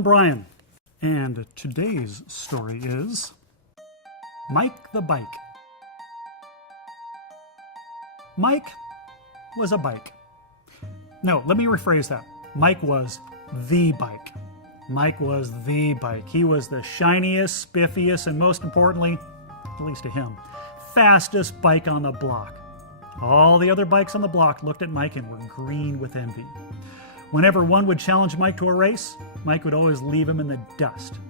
I'm Brian, and today's story is Mike the Bike. Mike was a bike. No, let me rephrase that. Mike was the bike. Mike was the bike. He was the shiniest, spiffiest, and most importantly, at least to him, fastest bike on the block. All the other bikes on the block looked at Mike and were green with envy. Whenever one would challenge Mike to a race, Mike would always leave him in the dust.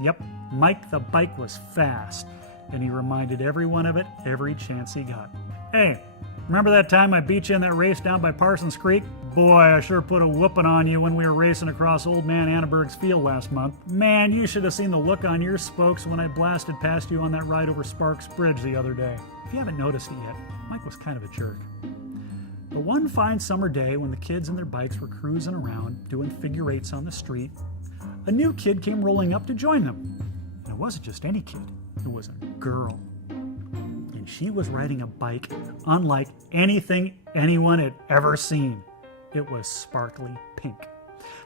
Yep, Mike the Bike was fast, and he reminded everyone of it every chance he got. Hey, remember that time I beat you in that race down by Parsons Creek? Boy, I sure put a whooping on you when we were racing across Old Man Annenberg's field last month. Man, you should have seen the look on your spokes when I blasted past you on that ride over Sparks Bridge the other day. If you haven't noticed it yet, Mike was kind of a jerk. But one fine summer day when the kids and their bikes were cruising around doing figure eights on the street, a new kid came rolling up to join them. And it wasn't just any kid, it was a girl. And she was riding a bike unlike anything anyone had ever seen. It was sparkly pink.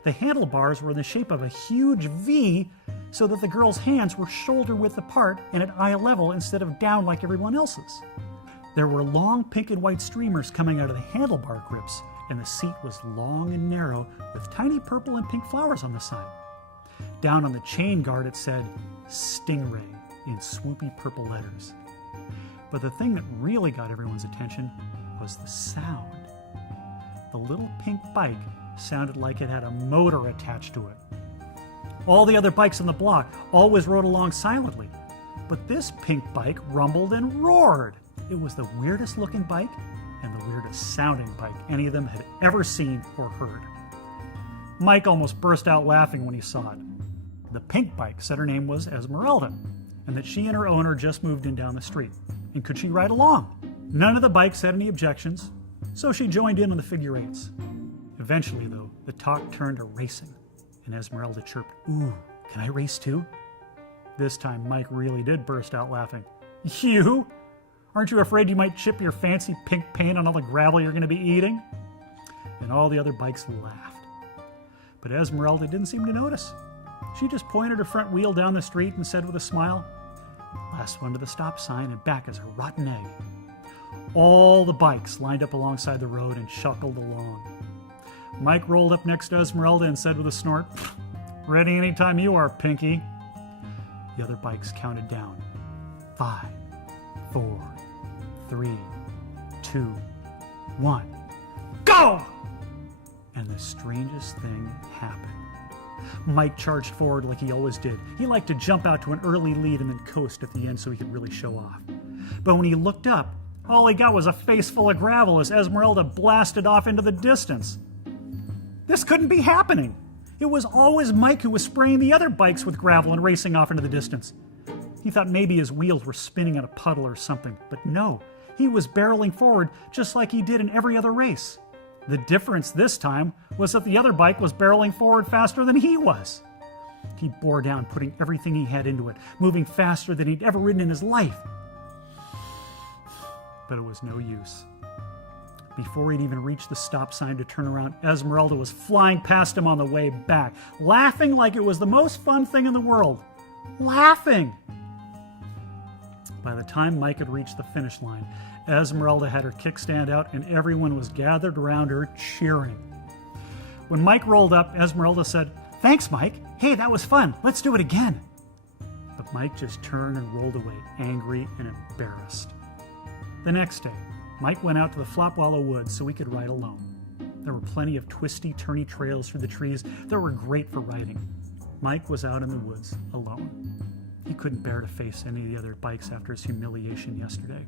The handlebars were in the shape of a huge V so that the girl's hands were shoulder width apart and at eye level instead of down like everyone else's. There were long pink and white streamers coming out of the handlebar grips, and the seat was long and narrow with tiny purple and pink flowers on the side. Down on the chain guard it said, Stingray, in swoopy purple letters. But the thing that really got everyone's attention was the sound. The little pink bike sounded like it had a motor attached to it. All the other bikes on the block always rode along silently, but this pink bike rumbled and roared. It was the weirdest looking bike and the weirdest sounding bike any of them had ever seen or heard. Mike almost burst out laughing when he saw it. The pink bike said her name was Esmeralda, and that she and her owner just moved in down the street. And could she ride along? None of the bikes had any objections, so she joined in on the figure eights. Eventually, though, the talk turned to racing, and Esmeralda chirped, "Ooh, can I race too?" This time, Mike really did burst out laughing. "You? Aren't you afraid you might chip your fancy pink paint on all the gravel you're going to be eating?" And all the other bikes laughed. But Esmeralda didn't seem to notice. She just pointed her front wheel down the street and said with a smile, "Last one to the stop sign and back is a rotten egg." All the bikes lined up alongside the road and chuckled along. Mike rolled up next to Esmeralda and said with a snort, "Ready anytime you are, Pinky." The other bikes counted down. 5, 4, 3, 2, 1. Go! And the strangest thing happened. Mike charged forward like he always did. He liked to jump out to an early lead and then coast at the end so he could really show off. But when he looked up, all he got was a face full of gravel as Esmeralda blasted off into the distance. This couldn't be happening. It was always Mike who was spraying the other bikes with gravel and racing off into the distance. He thought maybe his wheels were spinning in a puddle or something, but no, he was barreling forward just like he did in every other race. The difference this time was that the other bike was barreling forward faster than he was. He bore down, putting everything he had into it, moving faster than he'd ever ridden in his life. But it was no use. Before he'd even reached the stop sign to turn around, Esmeralda was flying past him on the way back, laughing like it was the most fun thing in the world. Laughing! By the time Mike had reached the finish line, Esmeralda had her kickstand out and everyone was gathered around her cheering. When Mike rolled up, Esmeralda said, "Thanks, Mike. Hey, that was fun. Let's do it again." But Mike just turned and rolled away, angry and embarrassed. The next day, Mike went out to the Flopwallow Woods so he could ride alone. There were plenty of twisty, turny trails through the trees that were great for riding. Mike was out in the woods alone. He couldn't bear to face any of the other bikes after his humiliation yesterday.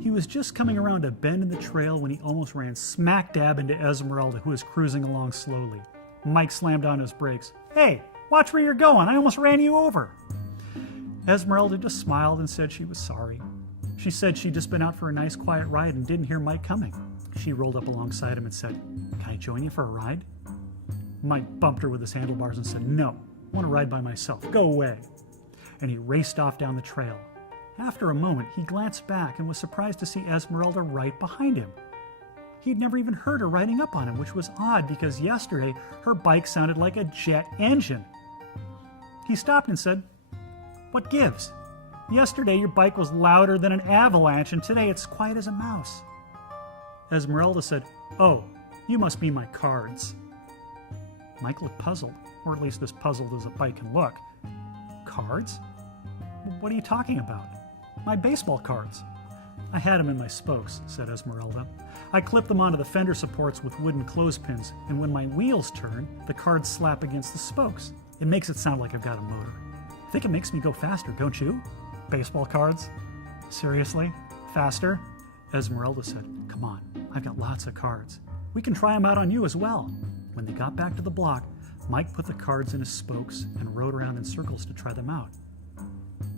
He was just coming around a bend in the trail when he almost ran smack dab into Esmeralda, who was cruising along slowly. Mike slammed on his brakes. "Hey, watch where you're going. I almost ran you over." Esmeralda just smiled and said she was sorry. She said she'd just been out for a nice quiet ride and didn't hear Mike coming. She rolled up alongside him and said, "Can I join you for a ride?" Mike bumped her with his handlebars and said, "No, I want to ride by myself. Go away." And he raced off down the trail. After a moment, he glanced back and was surprised to see Esmeralda right behind him. He'd never even heard her riding up on him, which was odd because yesterday her bike sounded like a jet engine. He stopped and said, "What gives? Yesterday your bike was louder than an avalanche, and today it's quiet as a mouse." Esmeralda said, "Oh, you must be my cards." Mike looked puzzled, or at least as puzzled as a bike can look. "Cards? What are you talking about?" "My baseball cards." "I had them in my spokes," said Esmeralda. "I clip them onto the fender supports with wooden clothespins, and when my wheels turn, the cards slap against the spokes. It makes it sound like I've got a motor. I think it makes me go faster, don't you?" "Baseball cards? Seriously? Faster?" Esmeralda said, "Come on, I've got lots of cards. We can try them out on you as well." When they got back to the block, Mike put the cards in his spokes and rode around in circles to try them out.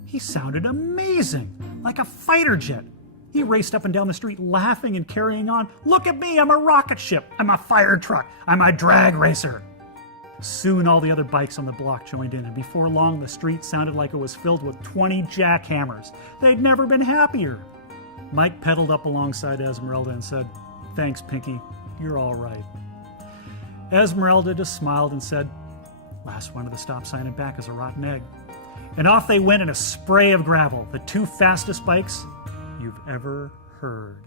He sounded amazing, like a fighter jet. He raced up and down the street laughing and carrying on. "Look at me, I'm a rocket ship. I'm a fire truck. I'm a drag racer." Soon all the other bikes on the block joined in, and before long the street sounded like it was filled with 20 jackhammers. They'd never been happier. Mike pedaled up alongside Esmeralda and said, "Thanks, Pinky. You're all right." Esmeralda just smiled and said, "Last one to the stop sign and back is a rotten egg." And off they went in a spray of gravel, the two fastest bikes you've ever heard.